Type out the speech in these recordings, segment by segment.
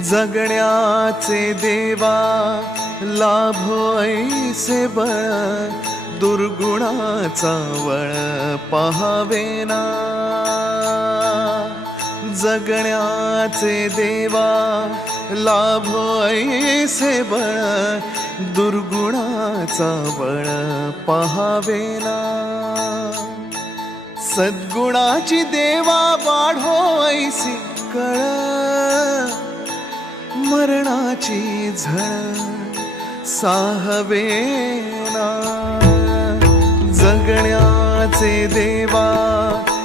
जगण्याचे देवा लाभो ऐसे बळ, दुर्गुणाचा वळ पहावेना। जगण्याचे देवा लाभो ऐसे बळ, दुर्गुणाचा बळ पहावेना। सद्गुणाची देवा वाढो ऐसी कळ, मरणाची झळ साहवेना। जगण्याचे देवा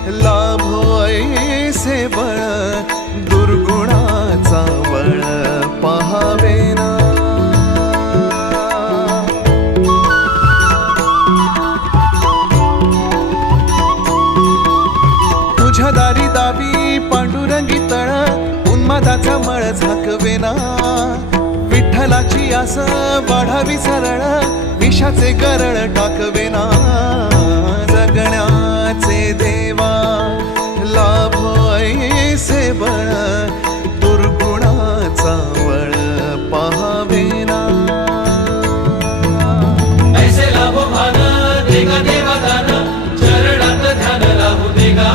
लाभो ऐसे बळ, दुर्गुणाचा बळ पहावेना। तुझ्या दारी दावी पांडुरंगी तळ, उन्मादाचा मळ झाकवेना। विठ्ठलाची आस वाढावी सरळ, विषाचे गरळ टाकवेना। जगण्याचे देवा लाभो ऐसे बळ, दुर्गुणाचा बळ पहावेना। ऐसे लाभो भान देगा देवा दान, चरणात ध्यान लाभू देगा।